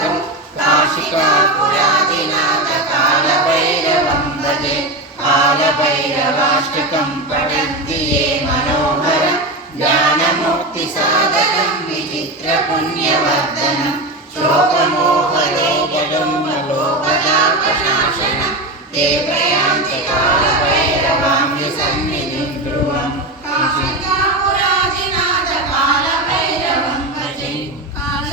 पुरातनागं काशिकापुरादिनाथकालभैरवं भजे। कालभैरवाष्टकं पठन्ति ये मनोहर। ज्ञानमुक्तिसाधकं विचित्रपुण्यवर्धनं। शोकमोहलोकडुम्बलोकलापनाशनं ते प्रयान्ति काल